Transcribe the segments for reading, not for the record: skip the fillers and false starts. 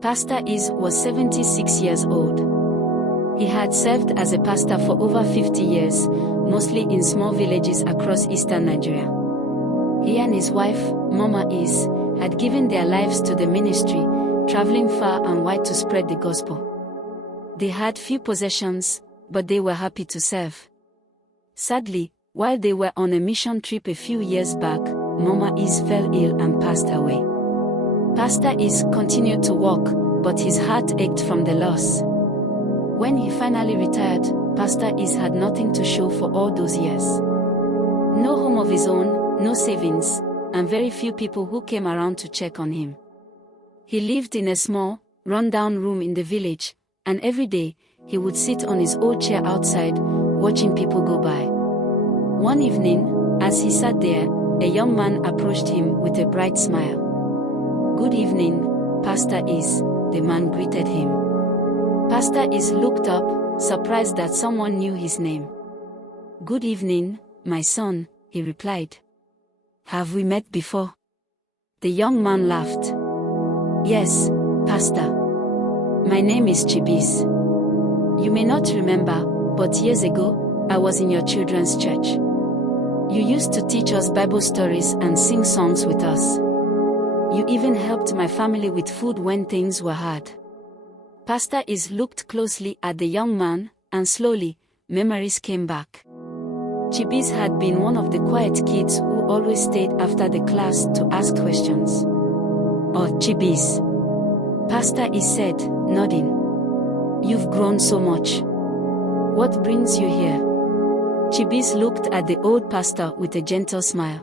Pastor Is was 76 years old. He had served as a pastor for over 50 years, mostly in small villages across eastern Nigeria. He and his wife, Mama Is, had given their lives to the ministry, traveling far and wide to spread the gospel. They had few possessions, but they were happy to serve. Sadly, while they were on a mission trip a few years back, Mama Is fell ill and passed away. Pastor Is continued to walk, but his heart ached from the loss. When he finally retired, Pastor Is had nothing to show for all those years. No home of his own, no savings, and very few people who came around to check on him. He lived in a small, run-down room in the village, and every day, he would sit on his old chair outside, watching people go by. One evening, as he sat there, a young man approached him with a bright smile. "Good evening, Pastor Is," the man greeted him. Pastor Is looked up, surprised that someone knew his name. "Good evening, my son," he replied. "Have we met before?" The young man laughed. "Yes, Pastor. My name is Chibis. You may not remember, but years ago, I was in your children's church. You used to teach us Bible stories and sing songs with us. You even helped my family with food when things were hard." Pastor Is looked closely at the young man, and slowly, memories came back. Chibis had been one of the quiet kids who always stayed after the class to ask questions. "Oh, Chibis," Pastor Is said, nodding. "You've grown so much. What brings you here?" Chibis looked at the old pastor with a gentle smile.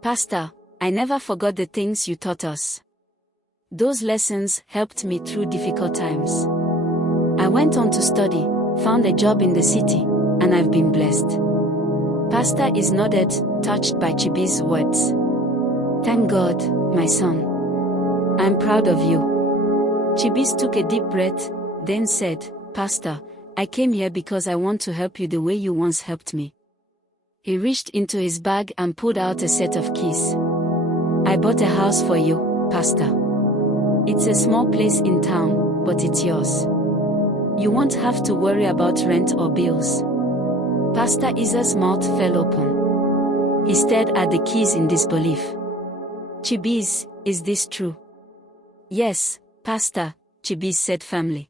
"Pastor, I never forgot the things you taught us. Those lessons helped me through difficult times. I went on to study, found a job in the city, and I've been blessed." Pastor Is nodded, touched by Chibis' words. "Thank God, my son. I'm proud of you." Chibis took a deep breath, then said, "Pastor, I came here because I want to help you the way you once helped me." He reached into his bag and pulled out a set of keys. "I bought a house for you, Pastor. It's a small place in town, but it's yours. You won't have to worry about rent or bills." Pastor Is's mouth fell open. He stared at the keys in disbelief. "Chibis, is this true?" "Yes, Pastor," Chibis said firmly.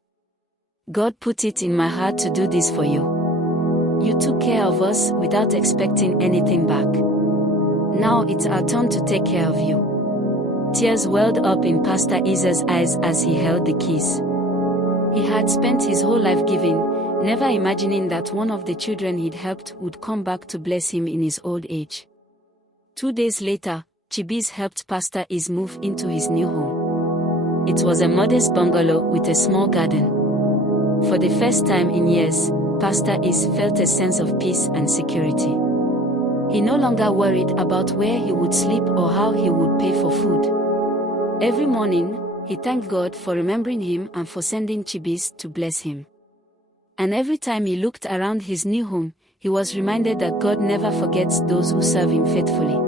"God put it in my heart to do this for you. You took care of us without expecting anything back. Now it's our turn to take care of you." Tears welled up in Pastor Is's eyes as he held the keys. He had spent his whole life giving, never imagining that one of the children he'd helped would come back to bless him in his old age. 2 days later, Chibis helped Pastor Is move into his new home. It was a modest bungalow with a small garden. For the first time in years, Pastor Is felt a sense of peace and security. He no longer worried about where he would sleep or how he would pay for food. Every morning, he thanked God for remembering him and for sending Chibis to bless him. And every time he looked around his new home, he was reminded that God never forgets those who serve him faithfully.